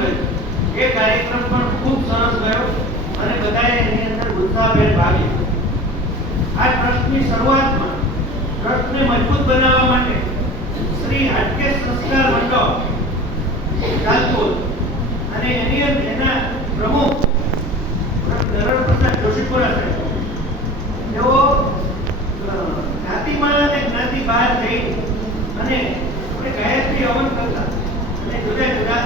થયો એ કાર્યક્રમ પણ ખૂબ સરસ ગયો અને બધાએ એની અંદર ઉત્સાહભેર ભાગ લીધો. આ ટ્રસ્ટની શરૂઆતમાં ટ્રસ્ટને મજબૂત બનાવવા માટે શ્રી હાટકેશ સંસ્કાર મંડળ ચાલતું અને એના પ્રમુખ નરણપ્રસાદ જોશીપુરા સાહેબ તેઓ જ્ઞાતિમાં અને જ્ઞાતિ બહાર જઈ અને આપણે ગાયત્રી હવન કરતા અને જુદા જુદા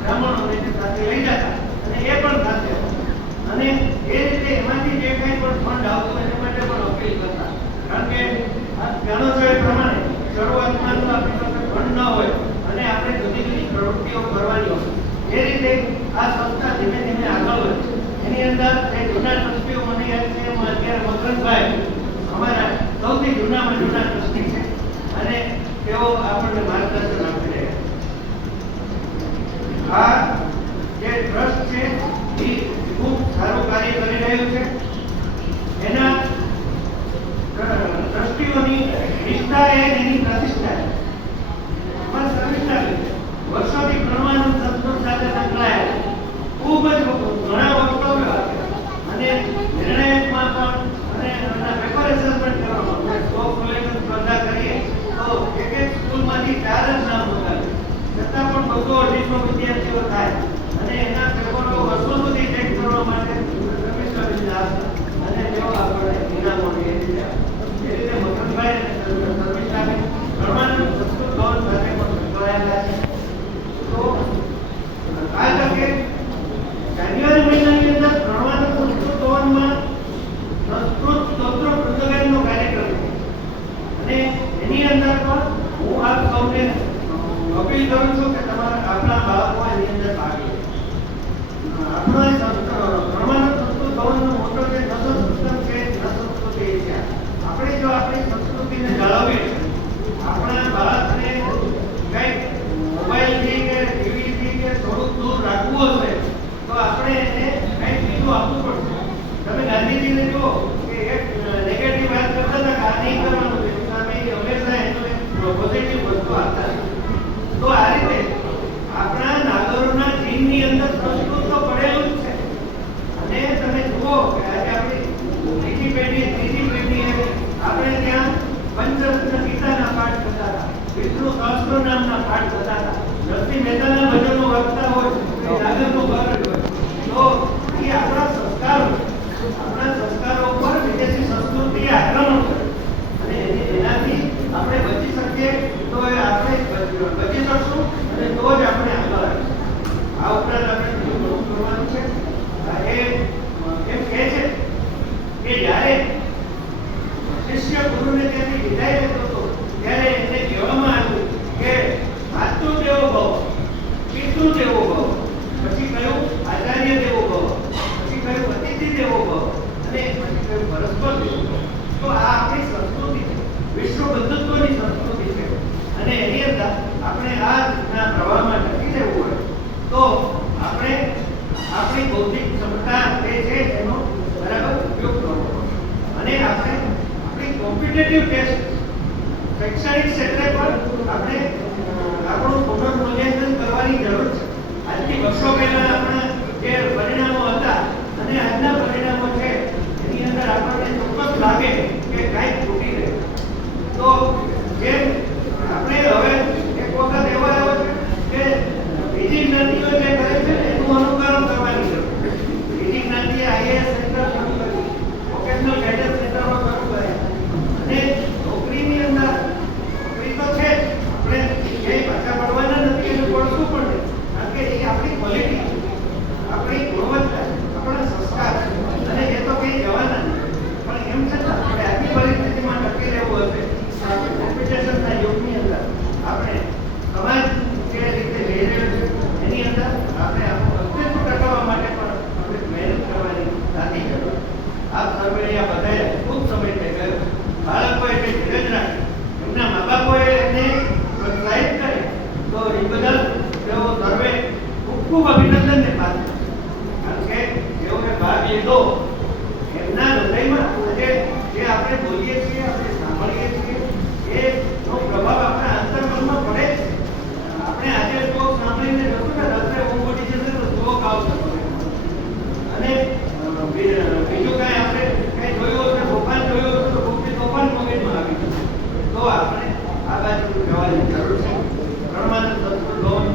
બ્રાહ્મણોને સાથે લઈ જતા અને એ પણ સાથે અને એ રીતે એમાંથી જે કંઈ પણ ફંડ આવતો એના માટે પણ અપીલ કરતા. કારણ કે આ જાણો છો એ પ્રમાણે શરૂઆતમાં તો આપણી પાસે ફંડ ન હોય અને આપણે જુદી જુદી પ્રવૃત્તિઓ કરવાની હોય એ રીતે આ સંસ્થા ધીમે ધીમે આગળ વધે. એની અંદર જે જૂના ટ્રસ્ટીઓ મને યાદ છે એમાં અત્યારે મકરંદભાઈ અમારા સૌથી જૂનામાં જૂના ટ્રસ્ટી છે અને તેઓ આપણને માર્ગદર્શન આપી રહ્યા. આ જે ટ્રસ્ટ છે એ ખૂબ સારું કાર્ય કરી રહ્યું છે. એના ટ્રસ્ટીઓની નિષ્ઠા એ એની પ્રતિષ્ઠા છે. વર્ષોથી પ્રમાણિત સંસ્કૃત સાથે સંકળાયેલા ખૂબ જ ઘણા વક્તવ્યો આપ્યા અને નિર્ણયકમાં પણ અને એના પ્રિપેરેશન પણ કરવામાં સ્કોપ કલેક્શન સ્પર્ધા કરીએ તો એક એક સ્કૂલમાંથી 4 જ નામ નોંધાવે છતાં પણ 200-250 વિદ્યાર્થીઓ થાય અને એના પેપરો વર્ષો સુધી ચેક કરવા માટે અને તેઓ આપણે ઇનામો એ રીતે મકરભાઈ અને શર્મિષ્ઠાને પ્રમાણિત સંસ્કૃત ભવન સાથે પણ સંકળાયેલા છે. તો આ તકે જાન્યુઆરી મહિનાની અંદર પ્રમાણિત સંસ્કૃત ભવનમાં સંસ્કૃત સ્તોત્ર પૃથ્વીનો કાર્યક્રમ છે અને એની અંદર પણ હું આપ સૌને અપીલ કરું છું કે તમારા આપણા બાળકો એની અંદર ભાગ લે. આપણો પ્રમાણિત સંસ્કૃત ભવનનો મોટો જે નસો સિસ્ટમ છે સંસ્કૃતિ છે. આપણે જો આપણી સંસ્કૃતિને જાળવીએ આપણા બાળકને કંઈક મોબાઈલથી કે ટીવીથી કે થોડુંક દૂર રાખવું હશે તો આપણે એને કંઈક બીજું આપવું પડશે. તમે ગાંધીજીને જુઓ કે એક નેગેટિવ વાત કરતા હતા કે આ નહીં કરવાનું છે સામે હંમેશા એનો એક પોઝિટિવ વસ્તુ આપતા. તો આ રીતે આપણા નાગરોના જીનની અંદર સંસ્કૃત તો પડેલું જ છે અને તમે જુઓ કે આજે આપણી ત્રીજી પેઢી આપણે ત્યાં પંચરત્ન ગીતાના પાઠ કરતા હતા, વિષ્ણુ સહસ્ત્ર નામના પાઠ કરતા હતા, નરસિંહ મહેતાના ભજનો વાગતા હોય નાગરનું ઘર હોય. તો એ આપણા સંસ્કારો પર વિદેશી સંસ્કૃતિએ આક્રમણ કરે અને એનાથી આપણે બચી શકીએ તો એ આપણે બચી શકશું અને તો જ આપણે આગળ આવીશું. આ ઉપરાંત આપણે બીજું ઘણું કરવાનું છે. એ એમ કહે છે કે જ્યારે શિષ્ય ગુરુને ત્યાંથી વિદાય લેતો હતો ત્યારે એને કહેવામાં આવ્યું કે માતૃ દેવો ભવ, પિતૃ દેવો ભવ, પછી કહ્યું આચાર્ય દેવો ભવ, પછી કહ્યું અતિથિ દેવો ભવ અને પછી કહ્યું પરસ્પર દેવો ભવ. તો આ આપણી સંસ્કૃતિ છે, વિશ્વ બંધુત્વની સંસ્કૃતિ છે અને એની અંદર આપણે આ રીતના પ્રવાહમાં ટકી રહેવું હોય તો આપણે આપણી બૌદ્ધિક ક્ષમતા જે છે એનો બરાબર ઉપયોગ કરવો અને આપણે કોમ્પિટિટિવ ટેસ્ટ શૈક્ષણિક ક્ષેત્રે પર આપણે આપણું પુનર્મૂલ્યાંકન કરવાની જરૂર છે. આજથી વર્ષો પહેલા આપણા જે પરિણામો હતા અને આજના પરિણામો છે એની અંદર આપણને ચોક્કસ લાગે કે કાંઈક ખૂટી રહ્યું. તો જેમ આપણે હવે એક વખત એવો આવ્યો છે કે બીજી જ્ઞાતિઓ જે કરે છે એનું અનુકરણ કરવાની જરૂર છે. બીજી જ્ઞાતિએ આઈએએસ સેન્ટર શરૂ કર્યું, વોકેશનલ ગાઈડન્સ સેન્ટરો શરૂ કર્યા અને નોકરીની અંદર નોકરી તો છે આપણે ક્યાંય પાછા પડવાના નથી અને પડશું પણ નહીં. કારણ કે એ આપણી ક્વોલિટી છે, આપણી ગુણવત્તા છે, આપણા સંસ્કાર છે અને એ તો કંઈ જવાના નથી. પણ એમ છતાં આપણે આજની પરિસ્થિતિમાં ટકી રહેવું હશે કોમ્પિટિશનના યુગની અંદર આપણે સમાજ જે રીતે જઈ રહ્યો છે એની અંદર આપણે આપણું અસ્તિત્વ ટકાવવા માટે પણ આપણે મહેનત કરવાની નથી જરૂર. આપ સર્વે આ બધાએ ખૂબ સમય થઈ ગયો. બાળકોએ જે ધીરજ રાખી, એમના મા બાપોએ એને પ્રોત્સાહિત કરે તો એ બદલ તેઓ સર્વે ખૂબ ખૂબ અભિનંદનને પાત્ર. કારણ કે જેઓએ ભાગ લીધો એમના હૃદયમાં આજે જે આપણે બોલીએ છીએ, આપણે સાંભળીએ છીએ એનો પ્રભાવ આપણા અંતર્મનમાં પડે છે. આપણે આજે તો સાંભળીને જશું ને રાત્રે ઊંઘ ઉડી જશે બીજું કાંઈ આપણે કંઈ જોયું હશે, તોફાન જોયું હશે તો કોઈક તોફાન મગજમાં આવી જશે. તો આપણે આ બાજુ જવાની જરૂર છે. પરમાનંદ સંસ્કૃત ભવન